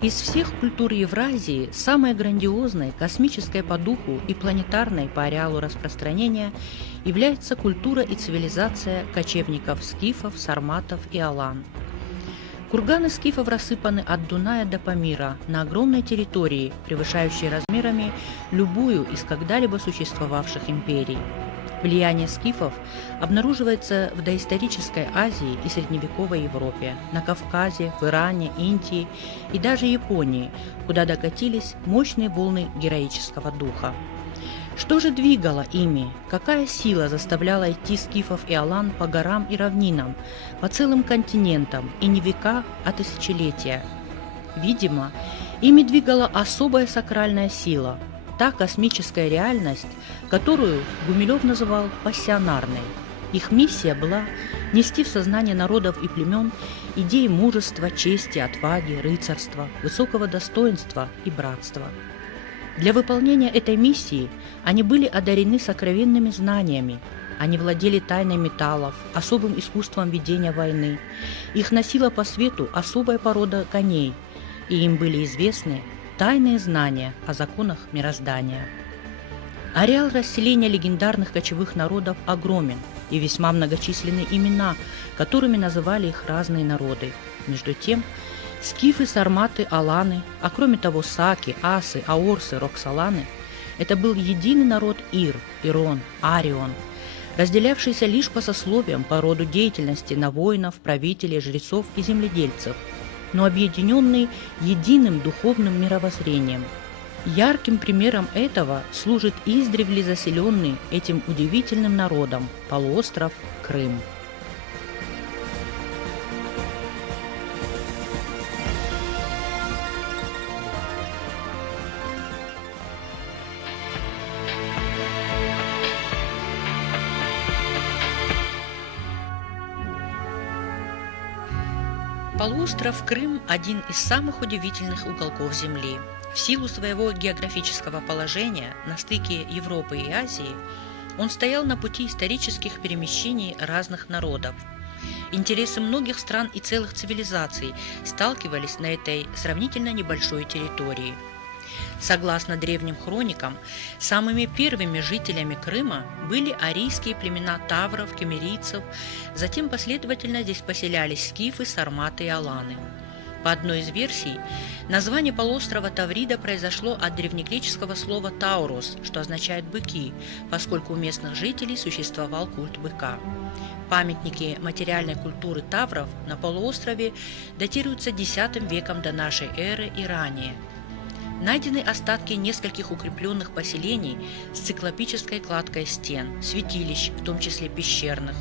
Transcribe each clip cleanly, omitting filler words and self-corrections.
Из всех культур Евразии самой грандиозной, космической по духу и планетарной по ареалу распространения является культура и цивилизация кочевников скифов, сарматов и алан. Курганы скифов рассыпаны от Дуная до Памира на огромной территории, превышающей размерами любую из когда-либо существовавших империй. Влияние скифов обнаруживается в доисторической Азии и средневековой Европе, на Кавказе, в Иране, Индии и даже Японии, куда докатились мощные волны героического духа. Что же двигало ими? Какая сила заставляла идти скифов и алан по горам и равнинам, по целым континентам, и не века, а тысячелетия? Видимо, ими двигала особая сакральная сила, та космическая реальность, которую Гумилев называл пассионарной. Их миссия была нести в сознание народов и племен идеи мужества, чести, отваги, рыцарства, высокого достоинства и братства. Для выполнения этой миссии они были одарены сокровенными знаниями. Они владели тайной металлов, особым искусством ведения войны. Их носила по свету особая порода коней, и им были известны тайные знания о законах мироздания. Ареал расселения легендарных кочевых народов огромен, и весьма многочисленны имена, которыми называли их разные народы. Между тем, скифы, сарматы, аланы, а кроме того саки, асы, аорсы, роксоланы – это был единый народ Ир, Ирон, Арион, разделявшийся лишь по сословиям, по роду деятельности на воинов, правителей, жрецов и земледельцев, но объединенный единым духовным мировоззрением. Ярким примером этого служит издревле заселенный этим удивительным народом полуостров Крым. Полуостров Крым – один из самых удивительных уголков Земли. В силу своего географического положения на стыке Европы и Азии он стоял на пути исторических перемещений разных народов. Интересы многих стран и целых цивилизаций сталкивались на этой сравнительно небольшой территории. Согласно древним хроникам, самыми первыми жителями Крыма были арийские племена тавров, кемерийцев, затем последовательно здесь поселялись скифы, сарматы и аланы. По одной из версий, название полуострова Таврида произошло от древнегреческого слова «таурос», что означает «быки», поскольку у местных жителей существовал культ быка. Памятники материальной культуры тавров на полуострове датируются X веком до нашей эры и ранее. Найдены остатки нескольких укрепленных поселений с циклопической кладкой стен, святилищ, в том числе пещерных,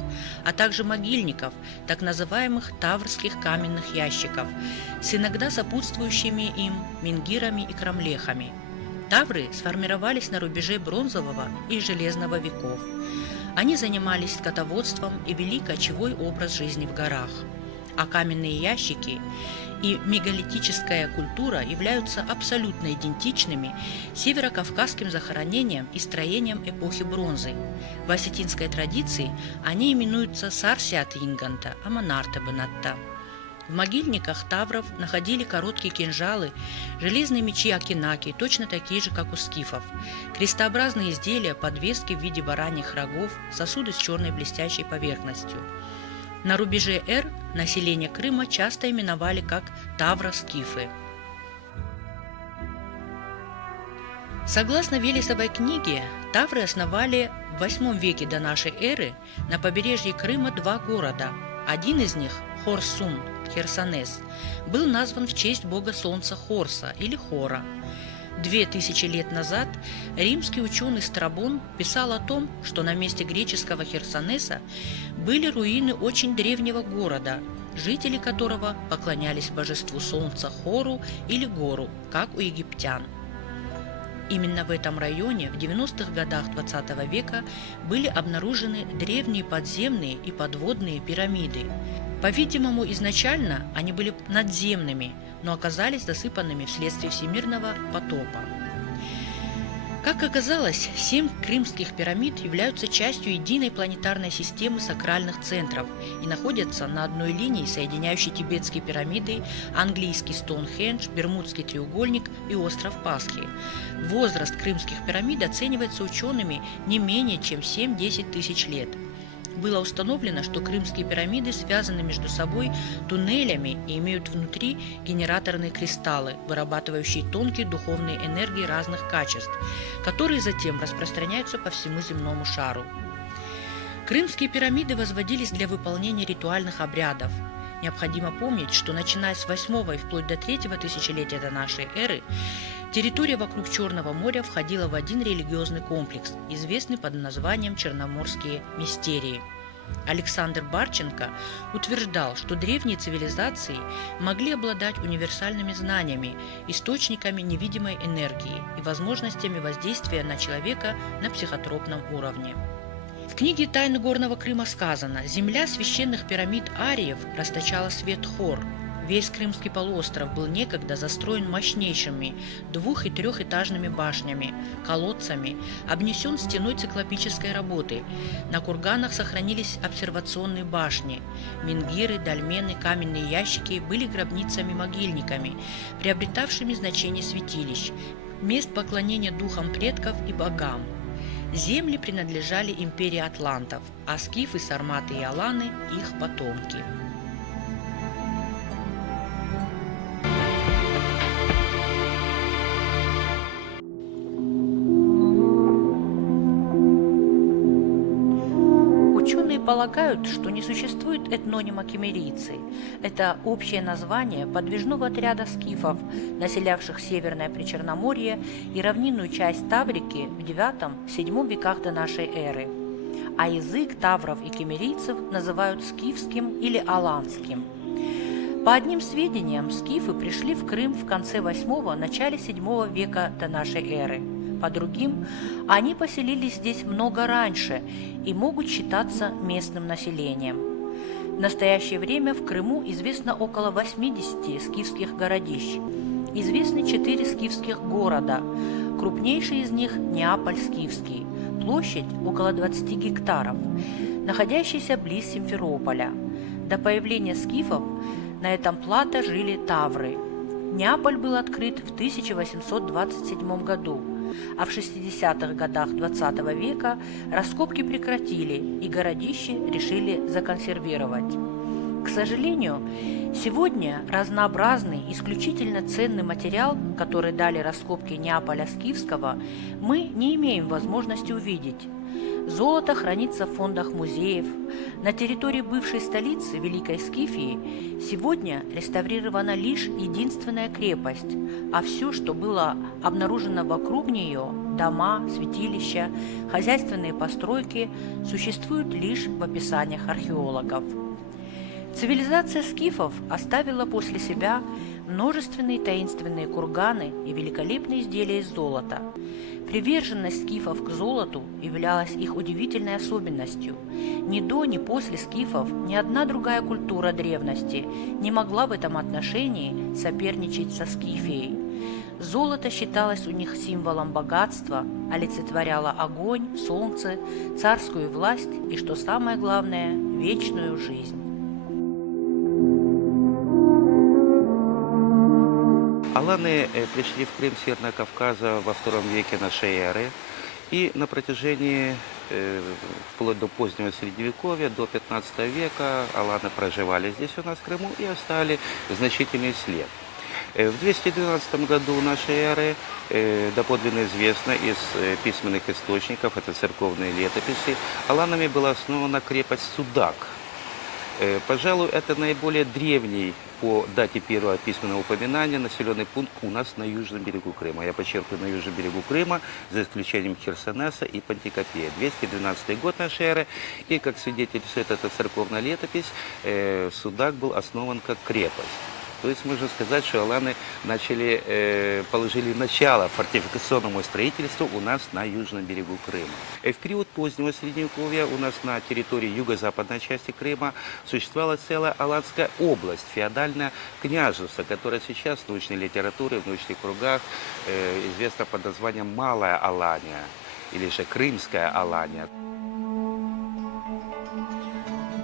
а также могильников, так называемых таврских каменных ящиков, с иногда сопутствующими им менгирами и крамлехами. Тавры сформировались на рубеже бронзового и железного веков. Они занимались скотоводством и вели кочевой образ жизни в горах. А каменные ящики и мегалитическая культура являются абсолютно идентичными северокавказским захоронениям и строениям эпохи бронзы. В осетинской традиции они именуются Сарсиат-Инганта, Аманарта-Бенатта. В могильниках тавров находили короткие кинжалы, железные мечи акинаки, точно такие же, как у скифов, крестообразные изделия, подвески в виде бараньих рогов, сосуды с черной блестящей поверхностью. На рубеже Р население Крыма часто именовали как тавро-скифы. Согласно Велесовой книге, тавры основали в VIII веке до нашей эры на побережье Крыма два города. Один из них, Хорсун, Херсонес, был назван в честь бога солнца Хорса или Хора. 2000 лет назад римский ученый Страбон писал о том, что на месте греческого Херсонеса были руины очень древнего города, жители которого поклонялись божеству солнца Хору или Гору, как у египтян. Именно в этом районе в 90-х годах XX века были обнаружены древние подземные и подводные пирамиды. По-видимому, изначально они были надземными, но оказались засыпанными вследствие всемирного потопа. Как оказалось, 7 крымских пирамид являются частью единой планетарной системы сакральных центров и находятся на одной линии, соединяющей тибетские пирамиды, английский Стоунхендж, Бермудский треугольник и остров Пасхи. Возраст крымских пирамид оценивается учеными не менее чем 7-10 тысяч лет. Было установлено, что крымские пирамиды связаны между собой туннелями и имеют внутри генераторные кристаллы, вырабатывающие тонкие духовные энергии разных качеств, которые затем распространяются по всему земному шару. Крымские пирамиды возводились для выполнения ритуальных обрядов. Необходимо помнить, что начиная с 8 и вплоть до 3-го тысячелетия до нашей эры территория вокруг Черного моря входила в один религиозный комплекс, известный под названием Черноморские мистерии. Александр Барченко утверждал, что древние цивилизации могли обладать универсальными знаниями, источниками невидимой энергии и возможностями воздействия на человека на психотропном уровне. В книге «Тайны горного Крыма» сказано: «Земля священных пирамид ариев расточала свет хор». Весь Крымский полуостров был некогда застроен мощнейшими 2- и 3-этажными башнями, колодцами, обнесен стеной циклопической работы. На курганах сохранились обсервационные башни. Менгиры, дольмены, каменные ящики были гробницами-могильниками, приобретавшими значение святилищ, мест поклонения духам предков и богам. Земли принадлежали империи атлантов, а скифы, сарматы и аланы – их потомки. Ученые полагают, что не существует этнонима кемерийцы. Это общее название подвижного отряда скифов, населявших Северное Причерноморье и равнинную часть Таврики в IX-VII веках до нашей эры. А язык тавров и кемерийцев называют скифским или аланским. По одним сведениям, скифы пришли в Крым в конце VIII – начале VII века до нашей эры. По другим, они поселились здесь много раньше и могут считаться местным населением. В настоящее время в Крыму известно около 80 скифских городищ. Известны 4 скифских города. Крупнейший из них – Неаполь-Скифский. Площадь около 20 гектаров, находящийся близ Симферополя. До появления скифов на этом плато жили тавры. Неаполь был открыт в 1827 году, а в 60-х годах XX века раскопки прекратили и городище решили законсервировать. К сожалению, сегодня разнообразный, исключительно ценный материал, который дали раскопки Неаполя Скифского, мы не имеем возможности увидеть. Золото хранится в фондах музеев. На территории бывшей столицы Великой Скифии сегодня реставрирована лишь единственная крепость, а все, что было обнаружено вокруг нее – дома, святилища, хозяйственные постройки – существуют лишь в описаниях археологов. Цивилизация скифов оставила после себя множественные таинственные курганы и великолепные изделия из золота. Приверженность скифов к золоту являлась их удивительной особенностью. Ни до, ни после скифов ни одна другая культура древности не могла в этом отношении соперничать со Скифией. Золото считалось у них символом богатства, олицетворяло огонь, солнце, царскую власть и, что самое главное, вечную жизнь. Аланы пришли в Крым с Северного Кавказа во II веке нашей эры, и на протяжении, вплоть до позднего Средневековья, до 15 века, аланы проживали здесь у нас в Крыму и оставили значительный след. В 212 году нашей эры, доподлинно известно из письменных источников, это церковные летописи, аланами была основана крепость Судак. Пожалуй, это наиболее древний по дате первого письменного упоминания населенный пункт у нас на южном берегу Крыма. Я подчеркиваю, на южном берегу Крыма, за исключением Херсонеса и Пантикопея. 212 год нашей эры, и, как свидетельствует эта церковная летопись, Судак был основан как крепость. То есть можно сказать, что аланы положили начало фортификационному строительству у нас на южном берегу Крыма. В период позднего Средневековья у нас на территории юго-западной части Крыма существовала целая Аланская область, феодальное княжество, которое сейчас в научной литературе, в научных кругах известно под названием Малая Алания или же Крымская Алания.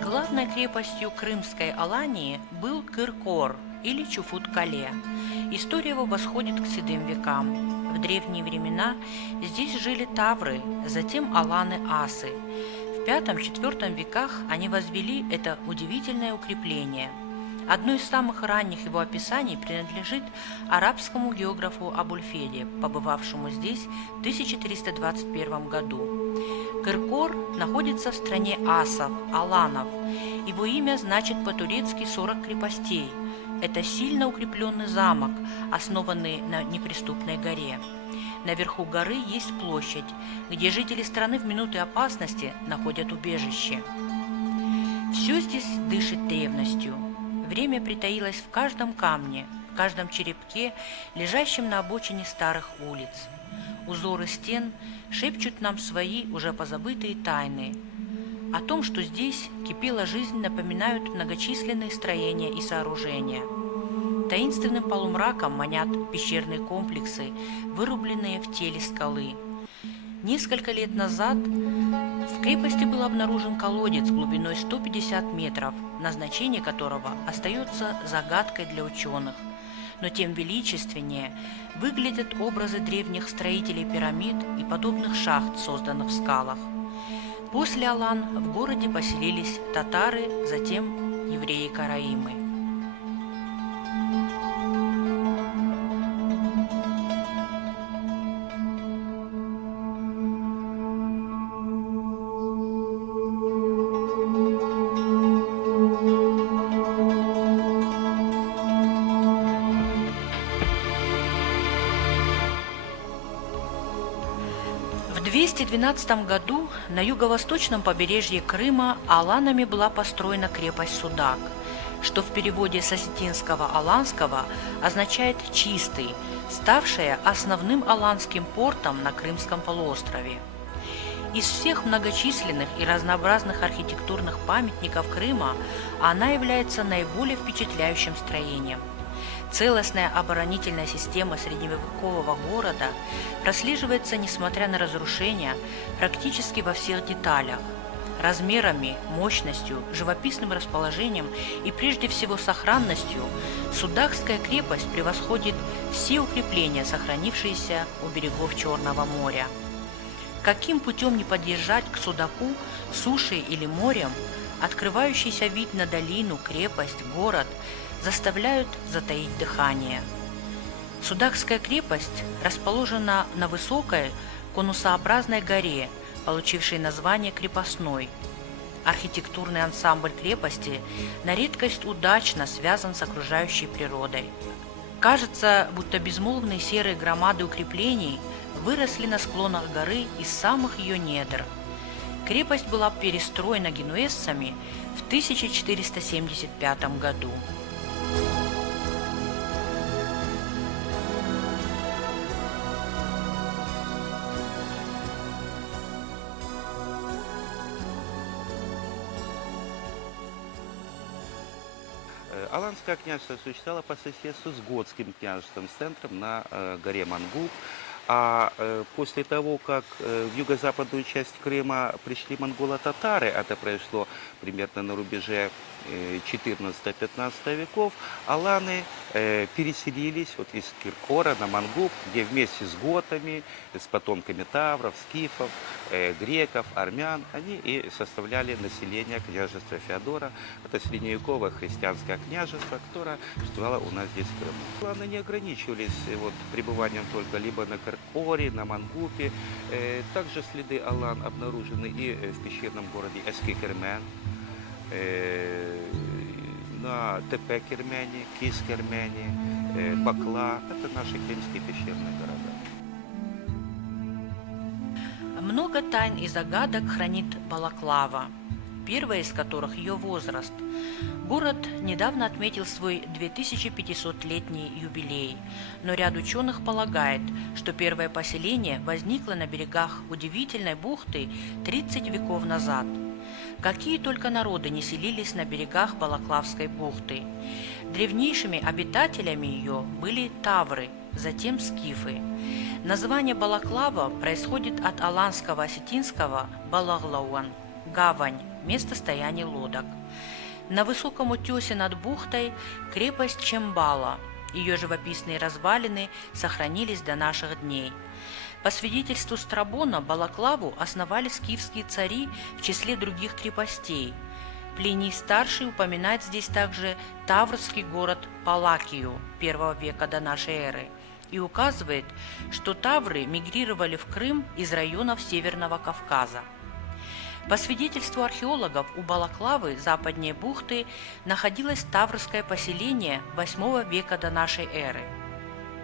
Главной крепостью Крымской Алании был Кыркор или Чуфут-Кале. История его восходит к седым векам. В древние времена здесь жили тавры, затем аланы-асы. В V-IV веках они возвели это удивительное укрепление. Одно из самых ранних его описаний принадлежит арабскому географу Абуль-Феде, побывавшему здесь в 1321 году. Кыркор находится в стране асов, аланов. Его имя значит по-турецки 40 крепостей. Это сильно укрепленный замок, основанный на неприступной горе. Наверху горы есть площадь, где жители страны в минуты опасности находят убежище. Все здесь дышит древностью. Время притаилось в каждом камне, в каждом черепке, лежащем на обочине старых улиц. Узоры стен шепчут нам свои уже позабытые тайны. О том, что здесь кипела жизнь, напоминают многочисленные строения и сооружения. Таинственным полумраком манят пещерные комплексы, вырубленные в теле скалы. Несколько лет назад в крепости был обнаружен колодец глубиной 150 метров, назначение которого остается загадкой для ученых. Но тем величественнее выглядят образы древних строителей пирамид и подобных шахт, созданных в скалах. После алан в городе поселились татары, затем евреи-караимы. В 212 году на юго-восточном побережье Крыма аланами была построена крепость Судак, что в переводе с осетинского аланского означает «чистый», ставшая основным аланским портом на Крымском полуострове. Из всех многочисленных и разнообразных архитектурных памятников Крыма она является наиболее впечатляющим строением. Целостная оборонительная система средневекового города прослеживается, несмотря на разрушения, практически во всех деталях. Размерами, мощностью, живописным расположением и прежде всего сохранностью Судакская крепость превосходит все укрепления, сохранившиеся у берегов Черного моря. Каким путем не подъезжать к Судаку сушей или морем, открывающийся вид на долину, крепость, город заставляют затаить дыхание. Судакская крепость расположена на высокой конусообразной горе, получившей название крепостной. Архитектурный ансамбль крепости на редкость удачно связан с окружающей природой. Кажется, будто безмолвные серые громады укреплений выросли на склонах горы из самых ее недр. Крепость была перестроена генуэзцами в 1475 году. Аланское княжество существовало по соседству с Готским княжеством, с центром на горе Мангуб. А после того, как в юго-западную часть Крыма пришли монголо-татары, это произошло примерно на рубеже 14-15 веков, аланы переселились вот из Кыркора на Мангуб, где вместе с готами, с потомками тавров, скифов, греков, армян, они и составляли население княжества Феодора. Это средневековое христианское княжество, которое существовало у нас здесь в Крыму. Аланы не ограничивались пребыванием только либо на Кыркоре, на Мангупе. Также следы алан обнаружены и в пещерном городе Эски-Кермен, на Тепе-Кермене, Кис-Кермене, Бакла. Это наши крымские пещерные города. Много тайн и загадок хранит Балаклава. первая из которых ее возраст. Город недавно отметил свой 2500-летний юбилей, но ряд ученых полагает, что первое поселение возникло на берегах удивительной бухты 30 веков назад. Какие только народы не селились на берегах Балаклавской бухты. Древнейшими обитателями ее были тавры, затем скифы. Название Балаклава происходит от аланского осетинского «балаглауан» – гавань, место стояния лодок. На высоком утесе над бухтой крепость Чембала. Ее живописные развалины сохранились до наших дней. По свидетельству Страбона, Балаклаву основали скифские цари в числе других крепостей. Плиний-старший упоминает здесь также таврский город Палакию I века до нашей эры и указывает, что тавры мигрировали в Крым из районов Северного Кавказа. По свидетельству археологов, у Балаклавы, западнее бухты, находилось таврское поселение VIII века до нашей эры.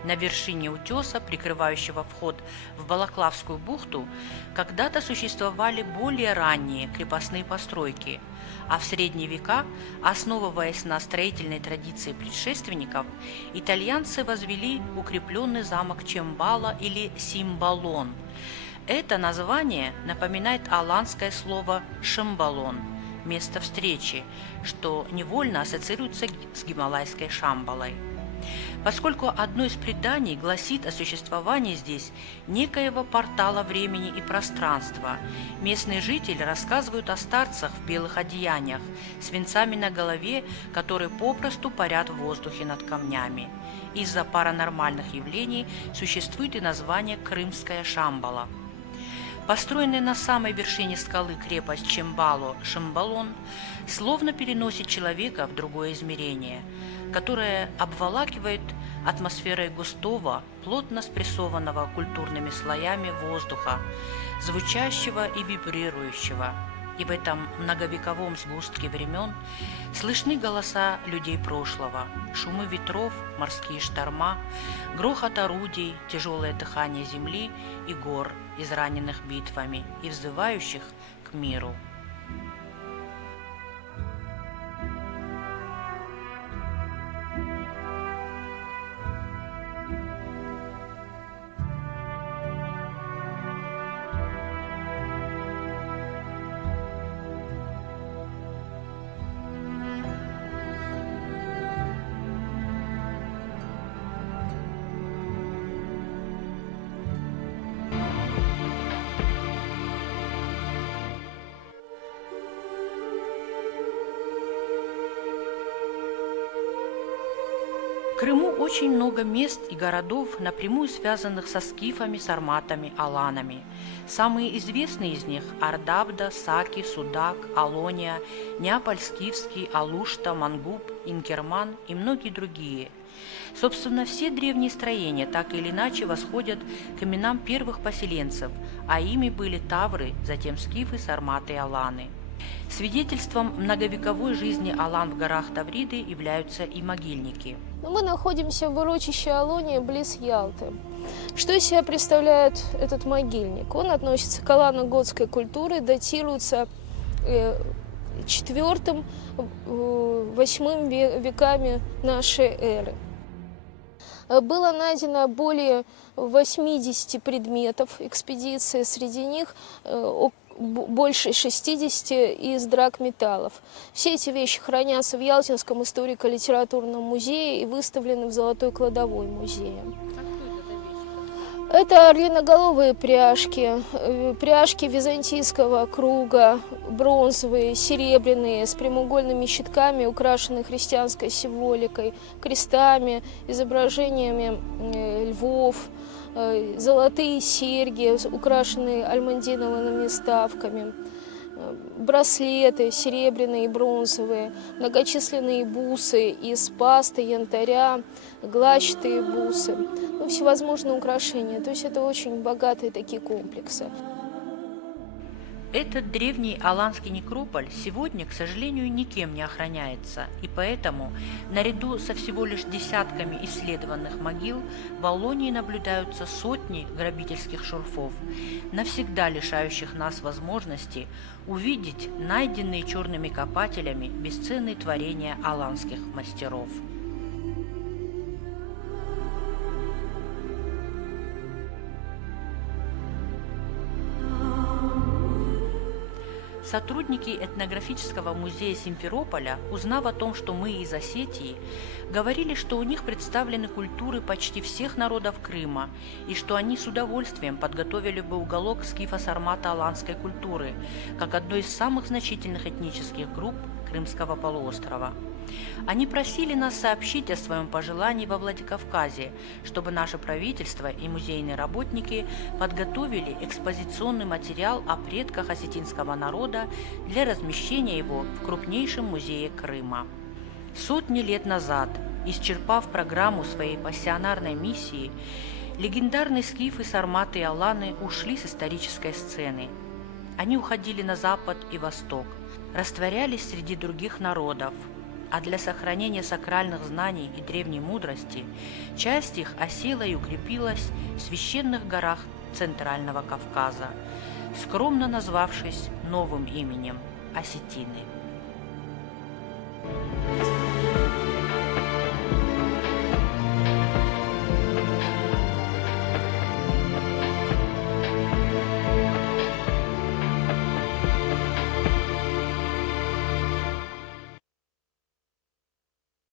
На вершине утеса, прикрывающего вход в Балаклавскую бухту, когда-то существовали более ранние крепостные постройки, а в средние века, основываясь на строительной традиции предшественников, итальянцы возвели укрепленный замок Чембала или Симбалон. Это название напоминает аланское слово «шамбалон» – место встречи, что невольно ассоциируется с гималайской Шамбалой. Поскольку одно из преданий гласит о существовании здесь некоего портала времени и пространства, местные жители рассказывают о старцах в белых одеяниях с венцами на голове, которые попросту парят в воздухе над камнями. Из-за паранормальных явлений существует и название «Крымская Шамбала». Построенная на самой вершине скалы крепость Чембало, Шамбалон, словно переносит человека в другое измерение, которое обволакивает атмосферой густого, плотно спрессованного культурными слоями воздуха, звучащего и вибрирующего. И в этом многовековом сгустке времен слышны голоса людей прошлого, шумы ветров, морские шторма, грохот орудий, тяжелое дыхание земли и гор, израненных битвами и взывающих к миру. В Крыму очень много мест и городов, напрямую связанных со скифами, сарматами, аланами. Самые известные из них – Ардабда, Саки, Судак, Алония, Неаполь, Скифский, Алушта, Мангуб, Инкерман и многие другие. Собственно, все древние строения так или иначе восходят к именам первых поселенцев, а ими были тавры, затем скифы, сарматы и аланы. Свидетельством многовековой жизни алан в горах Тавриды являются и могильники. Мы находимся в урочище Алония, близ Ялты. Что из себя представляет этот могильник? Он относится к алано-готской культуре, датируется IV-VIII веками нашей эры. Было найдено более 80 предметов экспедиции, среди них больше 60 из драгметаллов. Все эти вещи хранятся в Ялтинском историко-литературном музее и выставлены в Золотой кладовой музея. Это орлиноголовые пряжки, пряжки византийского круга, бронзовые, серебряные, с прямоугольными щитками, украшенные христианской символикой, крестами, изображениями львов, золотые серьги, украшенные альмандиновыми вставками, браслеты серебряные и бронзовые, многочисленные бусы из пасты, янтаря, глачатые бусы, всевозможные украшения. То есть это очень богатые такие комплексы. Этот древний аланский некрополь сегодня, к сожалению, никем не охраняется, и поэтому, наряду со всего лишь десятками исследованных могил, в Алонии наблюдаются сотни грабительских шурфов, навсегда лишающих нас возможности увидеть найденные черными копателями бесценные творения аланских мастеров. Сотрудники этнографического музея Симферополя, узнав о том, что мы из Осетии, говорили, что у них представлены культуры почти всех народов Крыма, и что они с удовольствием подготовили бы уголок скифо-сармато-аланской культуры, как одной из самых значительных этнических групп Крымского полуострова. Они просили нас сообщить о своем пожелании во Владикавказе, чтобы наше правительство и музейные работники подготовили экспозиционный материал о предках осетинского народа для размещения его в крупнейшем музее Крыма. Сотни лет назад, исчерпав программу своей пассионарной миссии, легендарные скифы, сарматы и аланы ушли с исторической сцены. Они уходили на запад и восток, растворялись среди других народов, а для сохранения сакральных знаний и древней мудрости часть их осела и укрепилась в священных горах Центрального Кавказа, скромно назвавшись новым именем – осетины.